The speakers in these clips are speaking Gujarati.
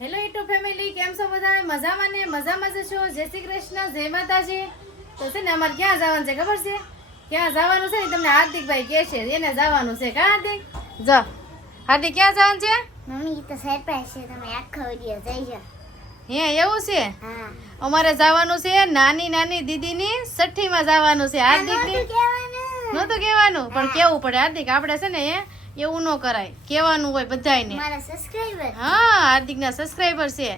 હેલો યુટ્યુબ ફેમિલી, કેમ છો બધા? મજામાં ને? મજામાં જ છો? જય શ્રી કૃષ્ણ, જય માતાજી. તો છે ને અમારે ક્યાં જવાનું છે ખબર છે? ક્યાં જવાનું છે ને તમને હાર્દિકભાઈ કહે છે, એને જવાનું છે. કા હાર્દિક? જો હાર્દિક, ક્યાં જવાનું છે? મમ્મી તો સરપ્રાઈઝ છે, તમે આખો વિડિયો જોઈજો. હે, એવું છે? હા. અમારે જવાનું છે નાની નાની દીદીની છઠ્ઠીમાં જવાનું છે. હાર્દિકની નહોતું કહેવાનું, પણ કેવું પડે હાર્દિક. આપણે છે ને એવું ન કરાય, કહેવાનું હોય બધાયને. મારા સબસ્ક્રાઇબર. હા, હાર્દિકના સબસ્ક્રાઇબર છે.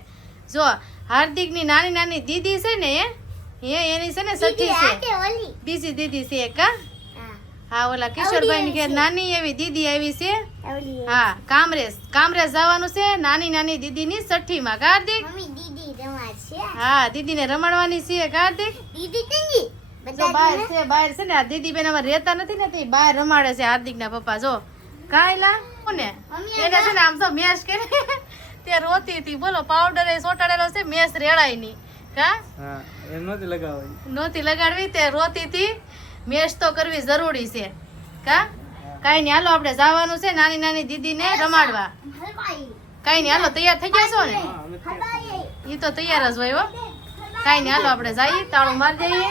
જો હાર્દિકની નાની નાની દીદી છે ને એની છે ને છઠ્ઠી છે. ઓલી બીજી દીદી છે કા? હા હા, ઓલા કિશોરભાઈ ની ઘેર નાની એવી દીદી આવી છે. ઓલી હા, કામરેજ જવાનું છે નાની નાની દીદીની છઠ્ઠીમાં. કા હાર્દિક? મમ્મી દીદી રમાડ છે. હા, દીદીને રમાડવાની છે. કા હાર્દિક? દીદી કંગી જો બહાર છે ને આ દીદી બેન અમારે રહેતા નથી ને, તે બહાર રમાડે છે હાર્દિકના પપ્પા. જો કાયલા કોને એને છે ને આમ તો મેશ કે તે રોતી હતી. બોલો, પાવડર એ સોટાડેલો છે, મેશ રેડાય નહીં. કા? હા, એમ નહોતી લગાવવી. નહોતી લગાડવી, તે રોતી હતી. મેશ તો કરવી જરૂરી છે. કા? કાઈ નહીં, હાલો આપણે જવાનું છે નાની નાની દીદીને રમાડવા. હલવાઈ કાઈ નહીં, હાલો તૈયાર થઈ ગયા છો ને? હા, અમે હલવાઈ ઈ તો તૈયાર જ હોય હો. કાઈ નહીં, હાલો આપણે જઈએ, તાળું મારી જઈએ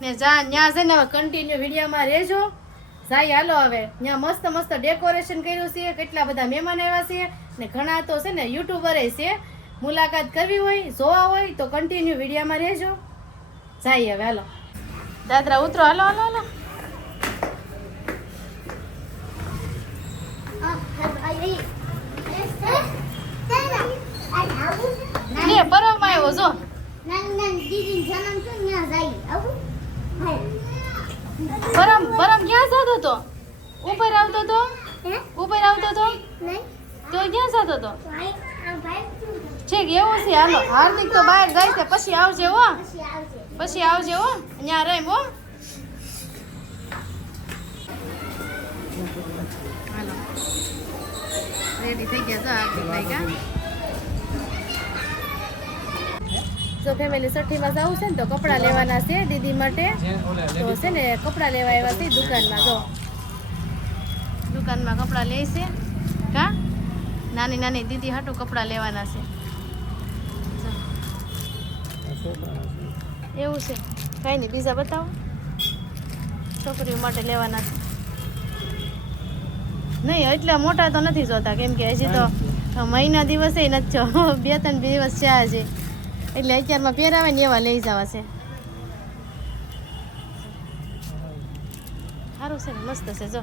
ને ન્યા છે ને હવે કન્ટિન્યુ વિડીયોમાં રહેજો. જાય હાલો હવે. ત્યાં મસ્ત મસ્ત ડેકોરેશન કર્યું છે, કેટલા બધા મહેમાન આવ્યા છે ને ઘણા તો છે ને યુટ્યુબરે છે. મુલાકાત કરવી હોય, જોવા હોય તો કન્ટિન્યુ વિડીયોમાં રહેજો. જાય હવે હાલો દાદરા ઉતરો. હાલો હાલો હાલો. હલવાઈ લે પરવામાં આવ્યો જો. નાની દીદી જન્મ તો ત્યાં જાય આવું. પરમ ક્યાં જતો તો? ઉપર આવતો તો? હે ઉપર આવતો તો? નહીં તો ક્યાં જતો તો? ભાઈ આ ભાઈ ઠીક, એવું છે. હાલો, હાર્દિક તો બહાર જાય છે, પછી આવજે હો. પછી આવશે. પછી આવજે હો, ત્યાં રહીમ હો. હાલો, રેડી થઈ ગયા છો હાર્દિકભાઈ? કા? જો ફેમિલી છઠ્ઠીમાં જવું છે ને તો કપડાં લેવાના છે દીદી માટે. તો છે ને કપડાં લેવા આવ્યા છે દુકાનમાં. જો દુકાનમાં કપડાં લે છે. કા? નાની નાની દીદી હાટું કપડાં લેવાના છે. એવું છે? કાંઈ નહીં, બીજા બતાવો. છોકરીઓ માટે લેવાના છે. નહીં, એટલા મોટા તો નથી જોતા, કેમ કે હજી તો મહિના દિવસે નથી જો. 2-3 દિવસ છે હજી, એટલે અત્યારમાં પહેરાવે ને એવા લઈ જવા છે. સારું છે ને, મસ્ત છે. જો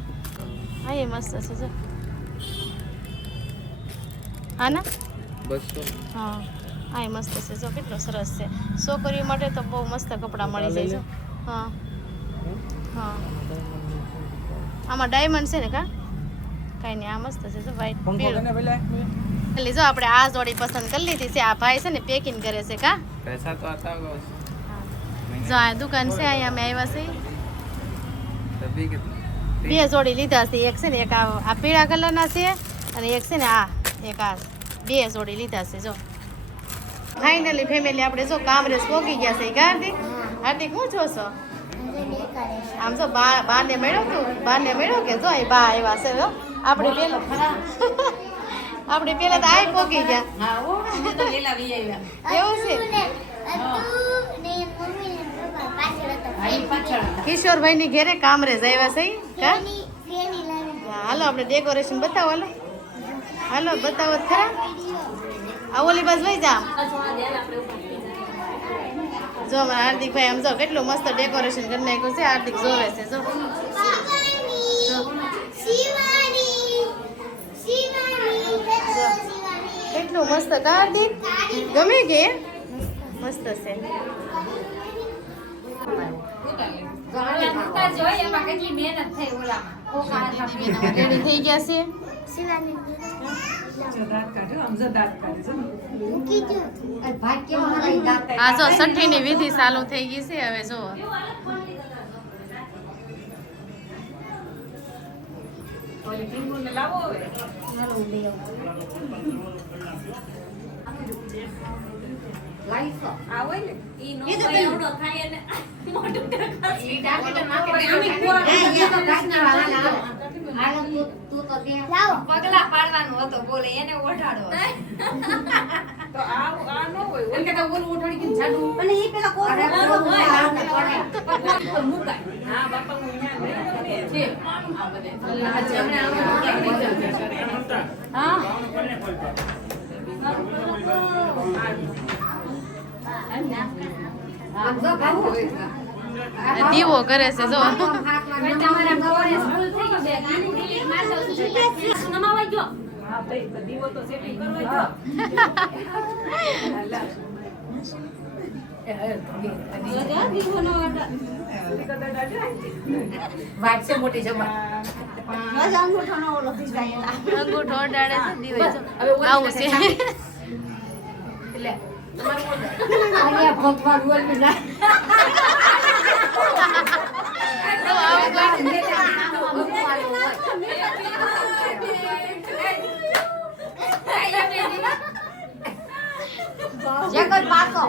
હા, એ મસ્ત છે. જો હા ના, 200. હા હા, એ મસ્ત છે. જો કેટલો સરસ છે. છોકરીઓ માટે તો બહુ મસ્ત કપડાં મળી જાય. જો હા હા, આમાં ડાયમંડ છે ને? કા? કાંઈ નહીં, આ મસ્ત છે. જો વ્હાઈટ પંખો પીળો. કને પેલા જો આપણે આ જોડી પસંદ કરી લીધી છે. આ ભાઈ છે ને પેકિંગ કરે છે. કા? પૈસા તો આતા હોગા જો આ દુકાન છે, અહીંયા અમે આવ્યા છે. તબી કે 2 જોડી લીધા છે. એક છે ને એક આ પીળા કલરના છે, અને એક છે ને આ એક આ. 2 જોડી લીધા છે. જો ફાઇનલી ફેમિલી આપણે જો કામરેજ પોગી ગયા છે. કા હાર્દિક? હાર્દિક હું છો છો? આમ જો બાને મળ્યો તું? બાને મળ્યો કે જો એ બા આવ્યા છે. જો આપણે પેલા આપણે પેલા તો આય પોગી ગયા. એવું છે? કિશોરભાઈ ની ઘેરે કામરેજ આવ્યા છે. કા? હાલો આપણે ડેકોરેશન બતાવો. હાલો હાલો, બતાવો તો ખરા. આ ઓલી બાજુ વઈ જા. જો અમારા હાર્દિકભાઈ આમ જો કેટલું મસ્ત ડેકોરેશન કરી નાખ્યું છે. હાર્દિક જોવે છે. જો કેટલું મસ્ત. કા હાર્દિક? ગમે કે? મસ્ત છે. રેડી થઈ ગયા છે. આ જો છઠ્ઠી ની વિધિ ચાલુ થઈ ગઈ છે. હવે જો પગલા પાડવાનું હતો બોલે એને ઓઢાડો અને ઈ પેલા કોણ દીવો કરે છે જો અંગૂઠો અડાડે છે દીવો જો. આવું છે તો આવું કોઈ જગત પાસો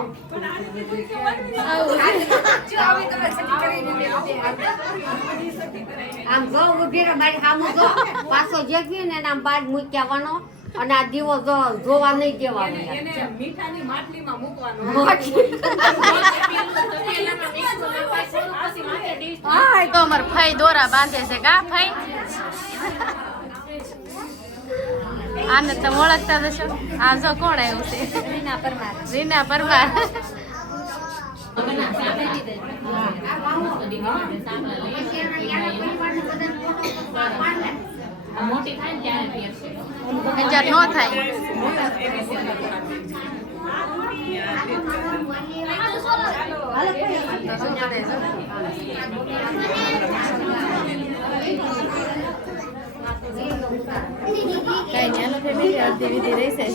આમ જો ઉભી રહે મારી સામું જો પાછો જગવી ને આમ બાદ મૂકી આવવાનો અને આ દીવો જો જોવા નહીં દેવાનો તો અમાર ફઈ દોરા બાંધે છે કા ફઈ આને તમે ઓળખતા જશો આ જો કોણ આવ્યું છે રીના પરમાર અંજાર નો થાય કઈ નહીં આનો ફેમિલી અડધી વિધિ રહેશે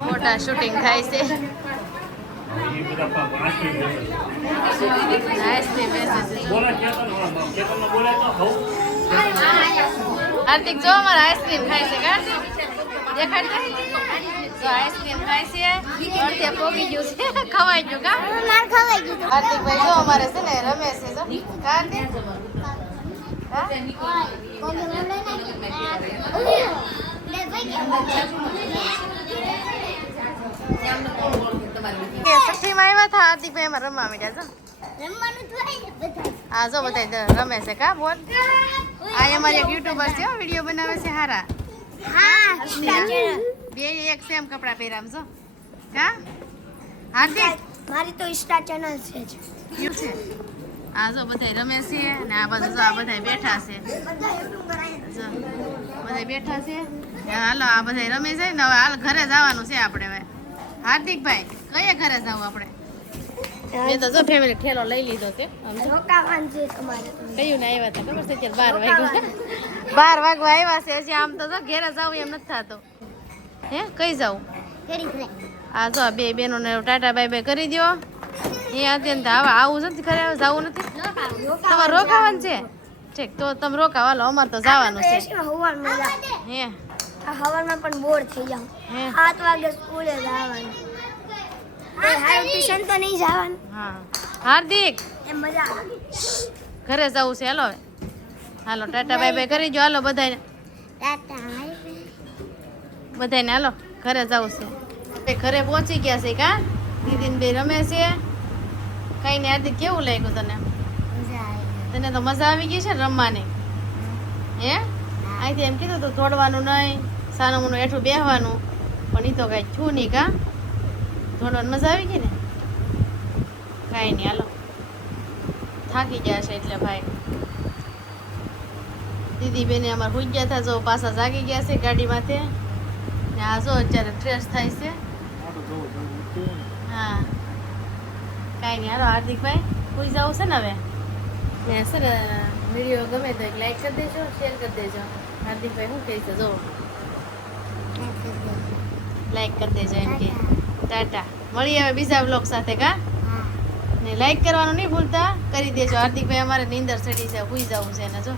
મોટા શૂટિંગ થાય છે આઈસ્ક્રીમ બેસે છે હાર્દિક જો અમારે આઈસ્ક્રીમ ખાય છે કા દેખાડ તો આઈસ્ક્રીમ ખાય છે અડધે પોગી ગયું છે ખવાઈ ગયું કા હાર્દિકભાઈ જો અમારે છે ને રમે છે જો કા હાર્દિક છઠ્ઠીમાં આવ્યા હતા હાર્દિકભાઈ એમાં રમવા માંડ્યા જો હા જો બધા રમે છે કા બોલ આ અમારી એક યુટ્યુબર છે વિડીયો બનાવે છે હારા બે એક સેમ કપડા પહેરામ છો કા હાર્દિક મારી તો ઇન્સ્ટા ચેનલ છે કેવું છે આ જો બધા રમે છે ને આ બાજુ જો આ બધા બેઠા છે જો બધા બેઠા છે હાલો આ બધા રમે છે ને હવે હાલ ઘરે જવાનું છે આપણે હવે હાર્દિકભાઈ કયા ઘરે જવું આપણે મેં તો જો ફેમિલી ઠેલો લઈ લીધો છે રોકાવાનું છે તમારે કયું ને આવ્યા હતા ખબર છે અત્યારે 12 વાગવા આવ્યા છે હજી આમ તો જો ઘેરે જવું એમ નથી થતો હે કઈ જવું આ જો બે બેનોને ટાટા બાય બાય કરી દો એ અત્યંત હવે આવું નથી ઘરે જવું નથી તમારે રોકાવાનું છે ઠીક તો તમે રોકાવ હાલો અમારે તો જવાનું છે હે હવારમાં પણ બોર થઈ જાવ હે 7 વાગે સ્કૂલે જવાનું ટ્યુશન તો નહીં જવાનું હા હાર્દિક એ મજા આવે ઘરે જવું છે હાલો હવે હાલો ટાટા બાય બાય કરી દો હાલો બધાને બધાને હાલો ઘરે જવું છે ઘરે પહોંચી ગયા છે કા દીદીને બે રમે છે કઈ ને હાર્દિક કેવું લાગ્યું તને તને તો મજા આવી ગઈ છે ને રમવાની હે અહીંથી એમ કીધું તું દોડવાનું નહીં સાનું હેઠું બેહવાનું પણ એ તો કઈ છું નહીં કા દોડવાની મજા આવી ગઈ ને કાંઈ નહીં હાલો થાકી ગયા છે એટલે ભાઈ દીદી બેને અમારે હોઈ ગયા હતા જો પાછા જાગી ગયા છે ગાડીમાંથી ને આ જો અત્યારે ફ્રેશ થાય છે હા કાંઈ નહીં હાલો હાર્દિકભાઈ હોઈ જવું છે ને હવે ને સર વિડીયો ગમે તો એક લાઈક કરી દેજો શેર કરી દેજો હાર્દિકભાઈ શું કહે છે જો લાઈક કરી દેજો એમ કે ટાટા મળીએ હવે બીજા બ્લોગ સાથે કા ને લાઈક કરવાનું નહીં ભૂલતા કરી દેજો હાર્દિકભાઈ અમારે નીંદર ચડી છે સુઈ જવું છે ને જો